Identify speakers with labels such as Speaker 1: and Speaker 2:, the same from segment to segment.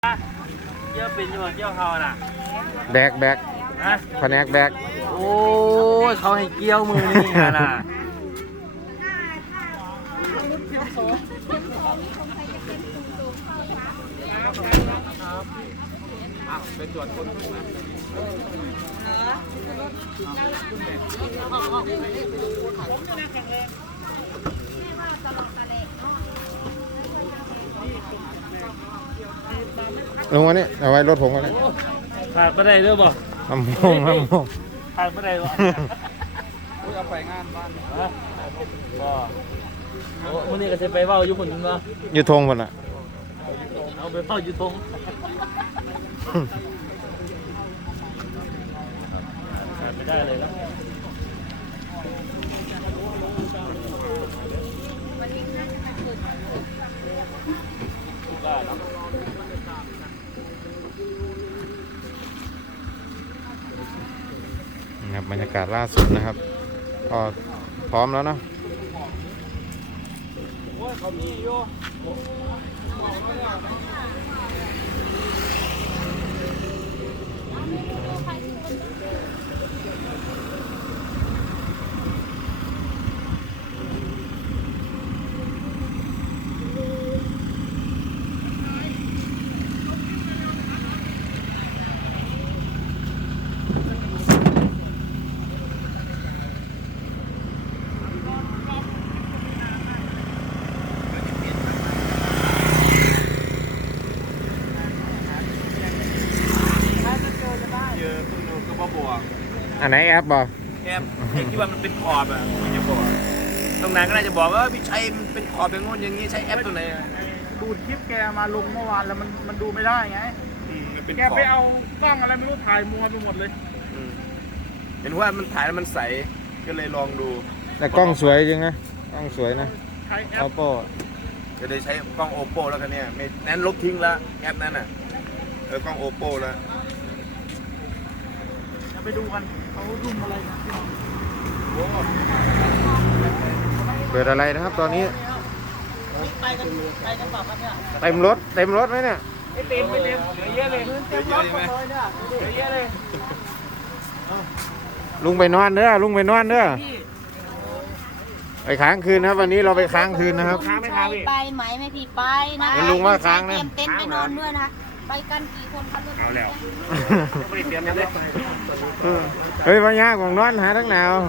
Speaker 1: เกี่ยวเป็นอยู่เกี่ยวเขาน่ะ
Speaker 2: แบก
Speaker 1: ฮะ
Speaker 2: แผนกแบก
Speaker 1: โอ้ยเขาให้เกี่ยวมือนี่น่ะเป็นตรวจคน
Speaker 2: ลงมาเนี่ยเอาไว้รถผมกันเลย
Speaker 1: ขาดไม่ได้ด้วยบ่
Speaker 2: ลำโพง
Speaker 1: ขาดไม่ได้บ่เอาไปงานบ้านฮะบ่มื้อนี้ก็จะไปเว้าอยู่พุ่นบ่
Speaker 2: อยู่ทงพุ่นน่ะ
Speaker 1: เอาไปเว้าอยู่ทงขาดไม่ได้เลยแล้ว
Speaker 2: นะครับบรรยากาศล่าสุดนะครับก็พร้อมแล้วเนาะ
Speaker 1: โอ้ยเขามีอยู่
Speaker 2: อันไหนแอปบ่
Speaker 1: แอปที่ว่ามันเป็นขอบอ่ะมันจะบอกตรงนั้นก็น่าจะบอกว่าพี่ชัยมันเป็นขอบอย่างงู้นอย่างนี้ใช้แอปตัวไหน
Speaker 3: ดูดคลิปแกมาลงเมื่อวานแล้วมันดูไม่ได้ไงแกไปเอากล้องอะไรไม่รู้ถ่ายมัวไปหมดเลย
Speaker 1: เห็นว่ามันถ่ายแล้วมันใสก็เลยลองดู
Speaker 2: แต่กล้องสวยจริงนะกล้องสวยนะ
Speaker 3: ใช้แอป
Speaker 2: Oppo
Speaker 1: ก็เลยใช้กล้อง Oppo แล้วกันเนี่ยไม่นั้นลบทิ้งแล้วแอปนั้นอ่ะกล้อง Oppo แล้ว
Speaker 3: ไปดูกันเขารุ่มอะไรนะ
Speaker 2: เปิดอะไรนะครับตอนนี้
Speaker 3: ไปกันเปล่าครับเนี่ย
Speaker 2: เต็มรถไหมเนี่ย
Speaker 3: ไม่เต็มเหลือเยอะเลยเต็มรถหมดเลยเนี่ยเหลือเยอะเลย
Speaker 2: ลุงไปนอนเด้อไปค้างคืนนะครับวันนี้เราไปค้างคืนนะครับ
Speaker 4: ไปไหมไม่พี่ไปนะ
Speaker 2: ลุงว่าค้างนะ
Speaker 4: เตรียมเต็นท์ไปนอนด้วยนะไปกันกี่คนครับเอาแล้ว
Speaker 1: ไม่ได้เตรียมยังเลย
Speaker 2: เฮ้ยวันยากของนอนหาทั้งหนาว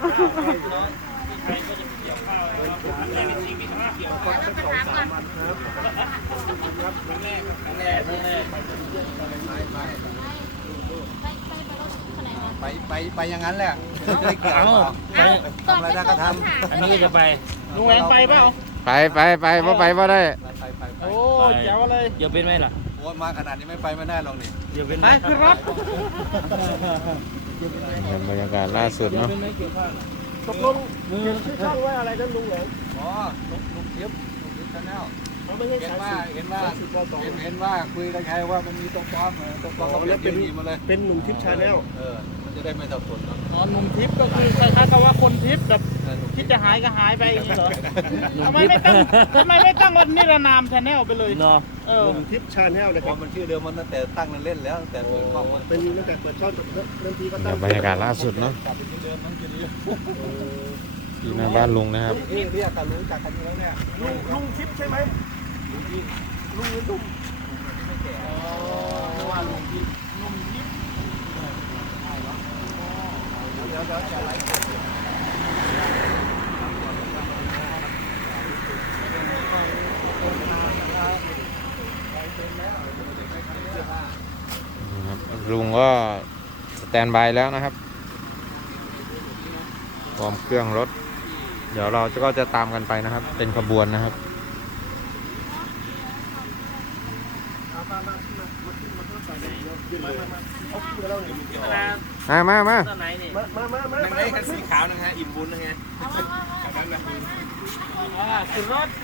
Speaker 1: ไปอย่างนั้นแหละไม่เกี่ยวทำอะไรได้ก็ทำอันนี้จะไป
Speaker 3: ลุงแหวนไปเปล่า
Speaker 2: ไปเพราะได้
Speaker 3: โอ้แจ๋วเลย
Speaker 1: เดี๋ยวเป็นไหมล่ะ
Speaker 5: โอ้มาขนาดนี้ไม่ไปไม่ได้หรอกนี่
Speaker 1: เดี๋ยวเป็น
Speaker 3: ไปขึ้นรถ
Speaker 2: บรรยากาศล่าสุดเนาะ
Speaker 3: ตกลงชื่อช่องว่าอะไรนั่นลุงเหรอ
Speaker 5: อ๋อลุงทิพย์ชาแนลเห็นว่าคุยกันไงว่ามันมีตรงป้อมก็เป็นทีมมาเลย
Speaker 3: เป็นหนุ่มทิพย์ชาแนล
Speaker 5: มันจะได้ไม่สับสน
Speaker 3: อ๋อหนุ่มทิพย์ก็คือคล้ายๆกับว่าคนทิพย์แบบที่จะหายก็หายไปอย่างนี้เหรอทำไมไม่ตั้งวันนิรนามชาแนลไปเลย
Speaker 1: เนาะ
Speaker 3: หนุ่มทิพย์ชาแนลนะครับ
Speaker 5: มันชื่อเดิมมันตั้งแต่ตั้งเล่นแล้วตั้งแต่เปิดกล้อง
Speaker 3: เป็นตั้งแต่เปิดช่องเริ่มทีก็ตั้ง
Speaker 2: บรรยากาศล่าสุดเนาะที่หน้าบ้านลุงนะครับ
Speaker 5: เรียกกันรู้จักกันแล้วเนี่ย
Speaker 3: ลุงทิพย์ใช่ไหมลุง
Speaker 5: ไม่แก่
Speaker 3: ว่าลุงทิพย์เดี๋ยวจะไลฟ์
Speaker 2: ลุงก็สแตนบายแล้วนะครับพร้อมเครื่องรถเดี๋ยวเราก็จะตามกันไปนะครับเป็นขบวนนะครับมา
Speaker 1: ไหนคันสีขาวนะฮะอิ่มบุญนะฮะ
Speaker 3: ขึ้นรถ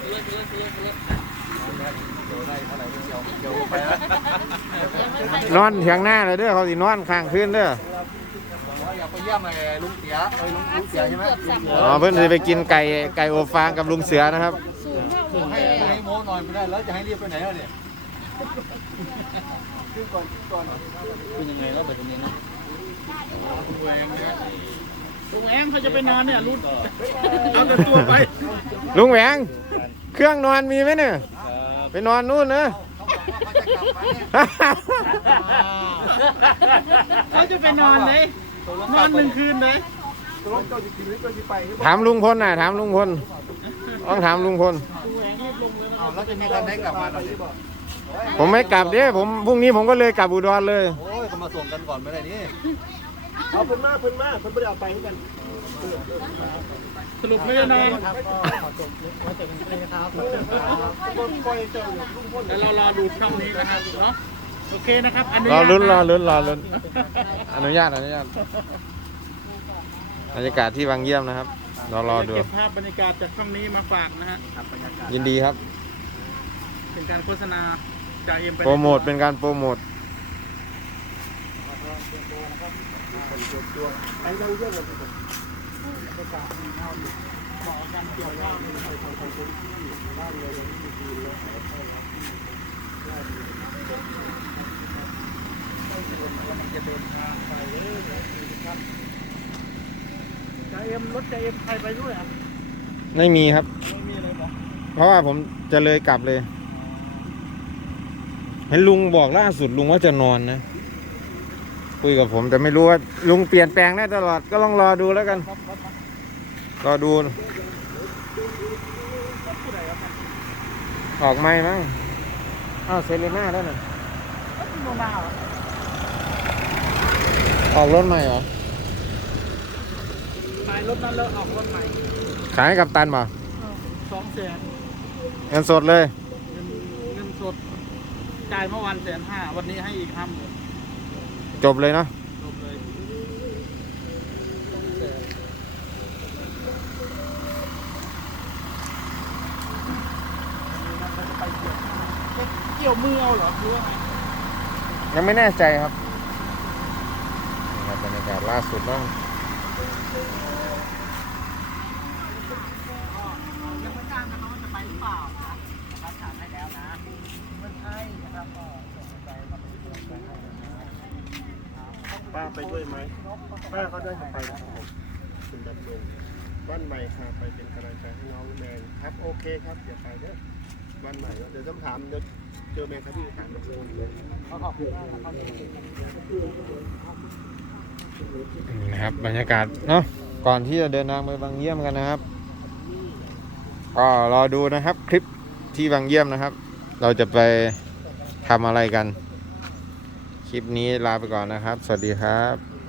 Speaker 2: นอนเถียงหน้าเลยเด้อเขาสินอนข้างคืนเด้อ
Speaker 5: อยากไปเยี่ยมลุงเสียลุงเสียใช่ไหม
Speaker 2: อ๋อเพื่อนจะไปกินไก่อบฟางกับลุงเสือนะครับ
Speaker 5: ให้โม้หน่อยไม่ได้แล้วจะให้รีบไปไหนเนี่ย
Speaker 1: เป็นยังไงแล้วแบบนี้นะ
Speaker 3: ลุงแหวงเขาจะไปนอนเนี่ยรุ่นเอาแต่ตัวไป
Speaker 2: ลุงแหวงเครื่องนอนมีไหมเนี่ยไปนอนนู่นนะ
Speaker 3: เขาจะไปนอนเลยนอน1 คืนเลย
Speaker 2: ถามลุงพลน่ะถามลุงพลต้องถามลุงพล
Speaker 5: แล้วจะมีการได้กลับมาหน่อย
Speaker 2: ผมไม่กลับเด้ผมพรุ่งนี้ผมก็เลยกลับอุดรเลย
Speaker 5: โอ้ยก็มาส่งกันก่อนไม่ได้นี่
Speaker 3: เอาเพิ่นมาเพิ่นไม่ได้เอาไปกันสรุปไม่ได้นอนแล้วเรารอดูช่องนี้นะครับเนาะโอเคนะครับอันนี้
Speaker 2: รอลุ้นอนุญาตบรรยากาศที่วังเยี่ยมนะครับรอดู
Speaker 3: เก็บภาพบรรยากาศจากช่องนี้มาฝากนะฮะ
Speaker 2: ยินดีครับ
Speaker 3: เป็นการโฆษณาจากเอ็มไป
Speaker 2: โปรโมทเป็นการโปรโมท
Speaker 3: จ่าเอ็มรถจ่าเอ็มใครไปด้วยอ่ะ
Speaker 2: ไม่มีครับ
Speaker 3: ไม่มีเลยบอก
Speaker 2: เพราะว่าผมจะเลยกลับเลยเห็นลุงบอกล่าสุดลุงว่าจะนอนนะคุยกับผมแต่ไม่รู้ว่าลุงเปลี่ยนแปลงได้ตลอดก็ลองรอดูแล้วกันรอดูออกไม่มั้งอ้าวเซเลน่าแล้วน่ะ
Speaker 3: โนนาเหรอ
Speaker 2: ออกรถใหม่เหรอ
Speaker 3: ขายรถนั้นแล้วออกรถใหม่
Speaker 2: ขายให้กับตันป่ะ
Speaker 3: 200,000
Speaker 2: เงินสดเลย
Speaker 3: เงินสดจ่ายเมื่อวัน150,000วันนี้ให้อีก50,000
Speaker 2: จบเลยเนาะ
Speaker 3: จบเลยเกี่ยวมือเอาเหรอหรือว่าไง
Speaker 2: ยังไม่แน่ใจครับนี่ครับบรรยากาศล่าสุดเนาะ
Speaker 3: ยังไม่กล้านะเขาจะไปหรือเปล่านะรับถามให้แล้วนะไม่ใช่นะครับก็ส่งใจมาเป็นกำลังใจให้นะครับ
Speaker 6: ป้าไปด้วยไหมป้าเขาได้ไปนะครับผมคุณดำรงบ้านใหม่ค่ะไปเป็นกำลังใจให้น้องแมนครับโอเคครับเดี๋ยวไปเด้อบ้านใหม่แล้วเดี๋ยวต้องถามเดี๋ยวเจอแมนครับที่ถามน้องเลย
Speaker 3: เขาขอบคุณมากนะครับ
Speaker 2: นี่นะครับบรรยากาศเนาะก่อนที่จะเดินทางไปบางเยี่ยมกันนะครับก็รอดูนะครับคลิปที่บางเยี่ยมนะครับ เราจะไปทำอะไรกันคลิปนี้ลาไปก่อนนะครับสวัสดีครับ